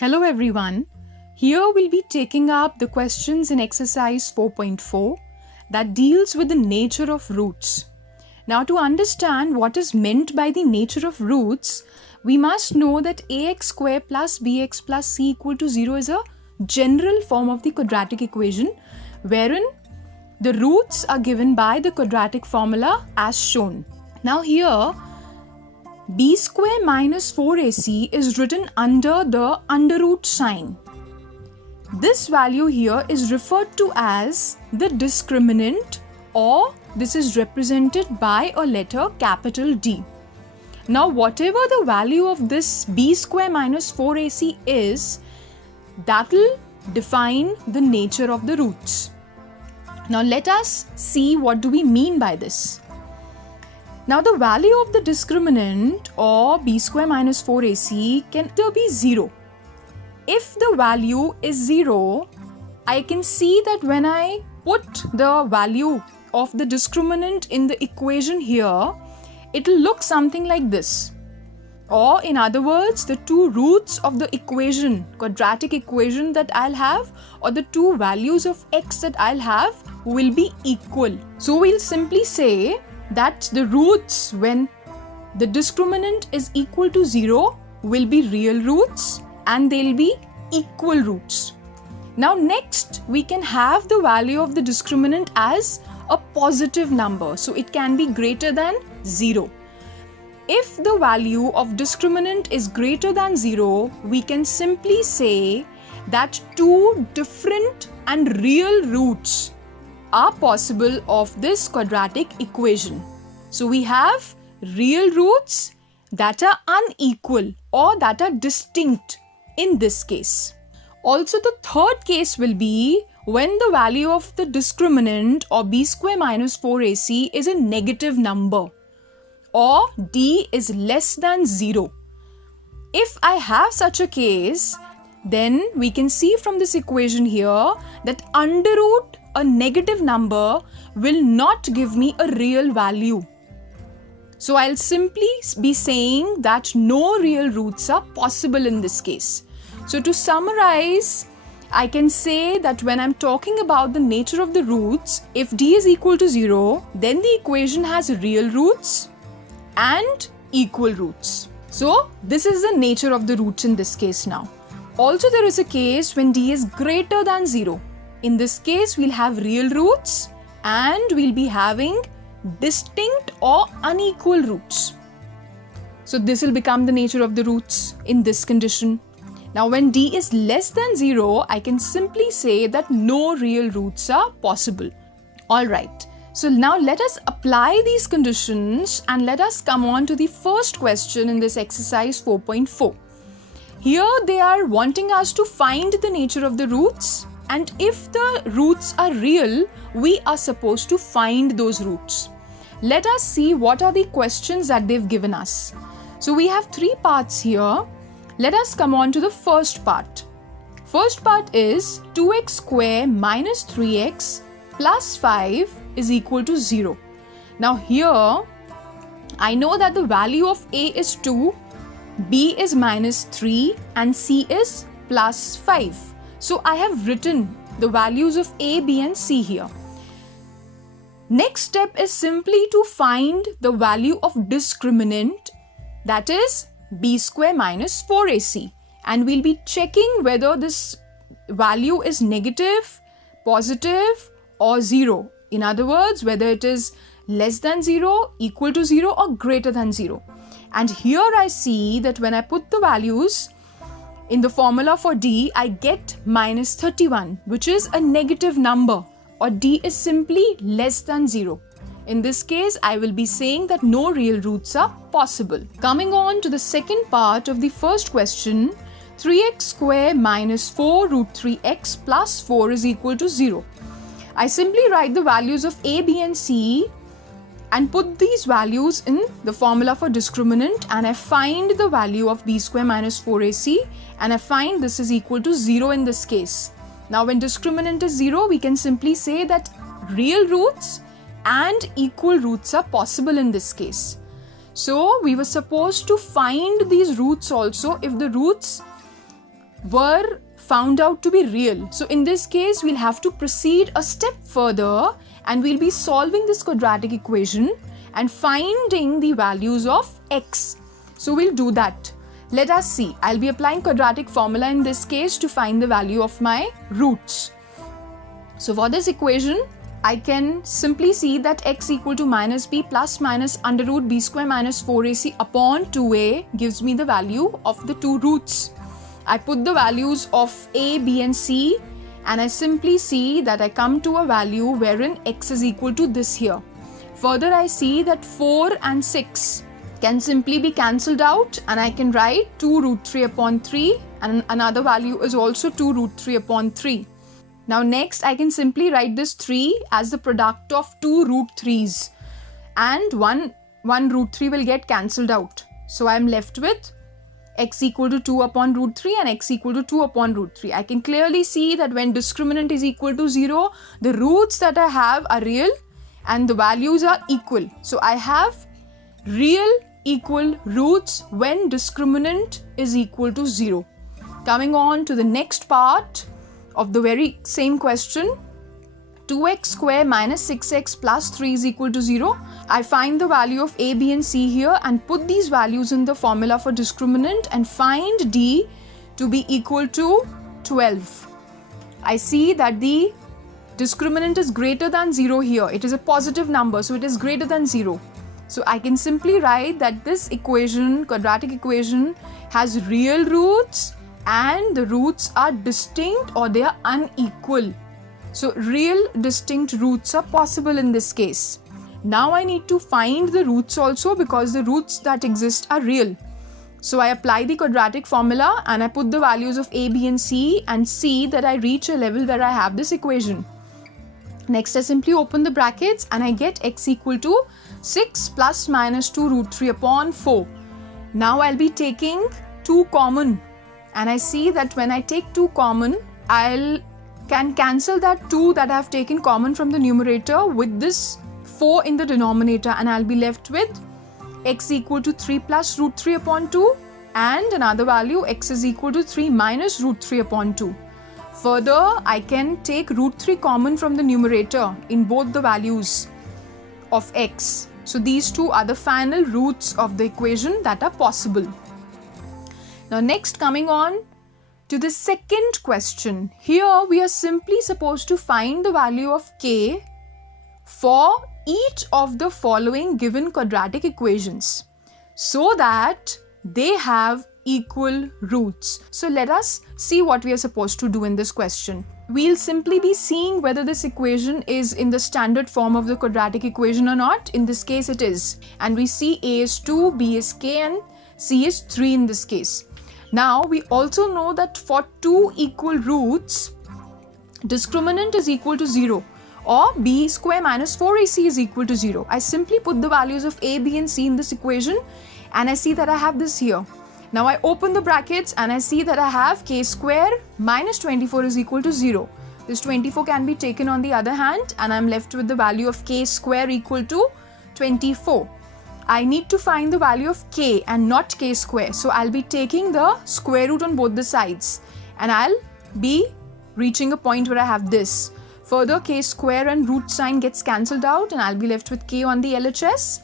Hello everyone. Here we'll be taking up the questions in exercise 4.4 that deals with the nature of roots. Now, to understand what is meant by the nature of roots, we must know that ax square plus bx plus c equal to 0 is a general form of the quadratic equation wherein the roots are given by the quadratic formula as shown. Now here b square minus 4ac is written under the under root sign. This value here is referred to as the discriminant, or this is represented by a letter capital D. Now whatever the value of this b square minus 4ac is, that will define the nature of the roots. Now let us see what do we mean by this. Now the value of the discriminant or b square minus 4ac can either be 0. If the value is 0, I can see that when I put the value of the discriminant in the equation here, it will look something like this. Or in other words, the two roots of the equation, quadratic equation that I'll have, or the two values of x that I'll have will be equal. So we'll simply say that the roots when the discriminant is equal to 0 will be real roots and they'll be equal roots. Now next we can have the value of the discriminant as a positive number, so it can be greater than 0. If the value of discriminant is greater than 0, we can simply say that two different and real roots are possible of this quadratic equation. So we have real roots that are unequal or that are distinct in this case. Also, the third case will be when the value of the discriminant or b square minus 4ac is a negative number or d is less than 0. If I have such a case, then we can see from this equation here that under root a negative number will not give me a real value. So I'll simply be saying that no real roots are possible in this case. So to summarize, I can say that when I'm talking about the nature of the roots, if d is equal to 0, then the equation has real roots and equal roots. So this is the nature of the roots in this case now. Also, there is a case when d is greater than 0. In this case, we'll have real roots and we'll be having distinct or unequal roots. So this will become the nature of the roots in this condition. Now when d is less than 0, I can simply say that no real roots are possible. Alright, so now let us apply these conditions and let us come on to the first question in this exercise 4.4. Here they are wanting us to find the nature of the roots, and if the roots are real, we are supposed to find those roots. Let us see what are the questions that they've given us. So we have three parts here. Let us come on to the first part. First part is 2x square minus 3x plus 5 is equal to 0. Now here, I know that the value of a is 2, b is minus 3 and c is plus 5. So I have written the values of a, b and c here. Next step is simply to find the value of discriminant, that is b square minus 4ac, and we'll be checking whether this value is negative, positive or 0. In other words, whether it is less than 0, equal to 0 or greater than 0. And here I see that when I put the values in the formula for d, I get minus 31, which is a negative number, or d is simply less than 0. In this case, I will be saying that no real roots are possible. Coming on to the second part of the first question, 3x square minus 4 root 3x plus 4 is equal to 0. I simply write the values of a, b and c and put these values in the formula for discriminant, and I find the value of b square minus 4ac and I find this is equal to 0 in this case. Now when discriminant is 0, we can simply say that real roots and equal roots are possible in this case. So we were supposed to find these roots also if the roots were found out to be real. So in this case, we'll have to proceed a step further and we'll be solving this quadratic equation and finding the values of x. So we'll do that. Let us see. I'll be applying quadratic formula in this case to find the value of my roots. So for this equation, I can simply see that x equal to minus b plus minus under root b square minus 4ac upon 2a gives me the value of the two roots. I put the values of a, b and c and I simply see that I come to a value wherein x is equal to this here. Further, I see that 4 and 6 can simply be cancelled out and I can write 2 root 3 upon 3 and another value is also 2 root 3 upon 3. Now next I can simply write this 3 as the product of 2 root 3's and one root 3 will get cancelled out. So I am left with x equal to 2 upon root 3 and x equal to 2 upon root 3. I can clearly see that when discriminant is equal to 0, the roots that I have are real and the values are equal. So I have real equal roots when discriminant is equal to 0. Coming on to the next part of the very same question, 2x square minus 6x plus 3 is equal to 0. I find the value of a, b and c here and put these values in the formula for discriminant and find d to be equal to 12. I see that the discriminant is greater than 0 here. It is a positive number, so it is greater than 0. So I can simply write that this equation, quadratic equation, has real roots and the roots are distinct or they are unequal. So real distinct roots are possible in this case. Now I need to find the roots also because the roots that exist are real. So I apply the quadratic formula and I put the values of a, b and see that I reach a level where I have this equation. Next I simply open the brackets and I get x equal to 6 plus minus 2 root 3 upon 4. Now I'll be taking 2 common and I see that when I take 2 common, I can cancel that 2 that I have taken common from the numerator with this 4 in the denominator and I'll be left with x equal to 3 plus root 3 upon 2 and another value x is equal to 3 minus root 3 upon 2. Further, I can take root 3 common from the numerator in both the values of x. So these two are the final roots of the equation that are possible. Now next, coming on to the second question. Here we are simply supposed to find the value of k for each of the following given quadratic equations so that they have equal roots. So let us see what we are supposed to do in this question. We'll simply be seeing whether this equation is in the standard form of the quadratic equation or not. In this case it is. And we see a is 2, b is k and c is 3 in this case. Now we also know that for 2 equal roots, discriminant is equal to 0 or b square minus 4ac is equal to 0. I simply put the values of a, b and c in this equation and I see that I have this here. Now I open the brackets and I see that I have k square minus 24 is equal to 0. This 24 can be taken on the other hand and I'm left with the value of k square equal to 24. I need to find the value of k and not k square. So I'll be taking the square root on both the sides and I'll be reaching a point where I have this. Further, k square and root sign gets cancelled out and I'll be left with k on the LHS.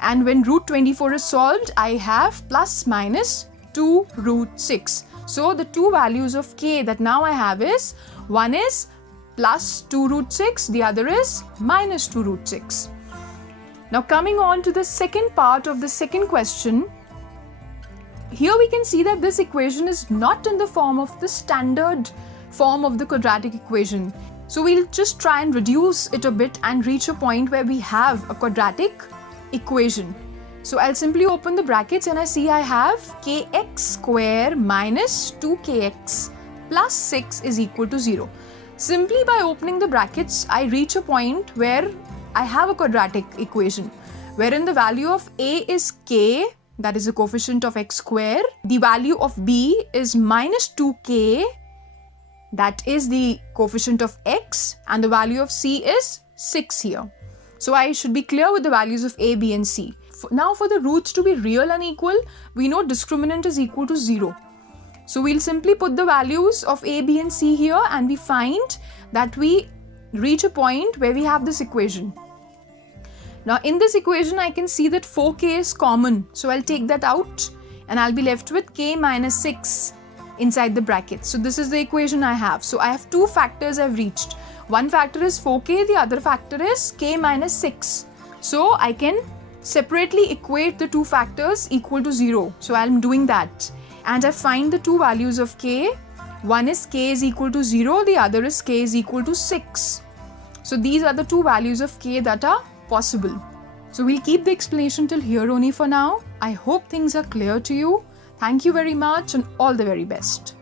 And when root 24 is solved, I have plus minus 2 root 6. So the two values of k that now I have is, one is plus 2 root 6, the other is minus 2 root 6. Now coming on to the second part of the second question, here we can see that this equation is not in the form of the standard form of the quadratic equation. So we'll just try and reduce it a bit and reach a point where we have a quadratic equation. So I'll simply open the brackets and I see I have kx square minus 2kx plus 6 is equal to 0. Simply by opening the brackets, I reach a point where I have a quadratic equation wherein the value of a is k, that is the coefficient of x square. The value of b is minus 2k, that is the coefficient of x, and the value of c is 6 here. So I should be clear with the values of a, b and c. Now for the roots to be real and equal, we know discriminant is equal to 0. So we'll simply put the values of a, b and c here, and we find that we reach a point where we have this equation. Now in this equation I can see that 4k is common, so I'll take that out and I'll be left with k minus 6 inside the brackets. So this is the equation I have. So I have two factors I've reached. One factor is 4k, the other factor is k minus 6. So I can separately equate the two factors equal to 0. So I'm doing that. And I find the two values of k. One is k is equal to 0, the other is k is equal to 6. So these are the two values of k that are possible. So we'll keep the explanation till here only for now. I hope things are clear to you. Thank you very much and all the very best.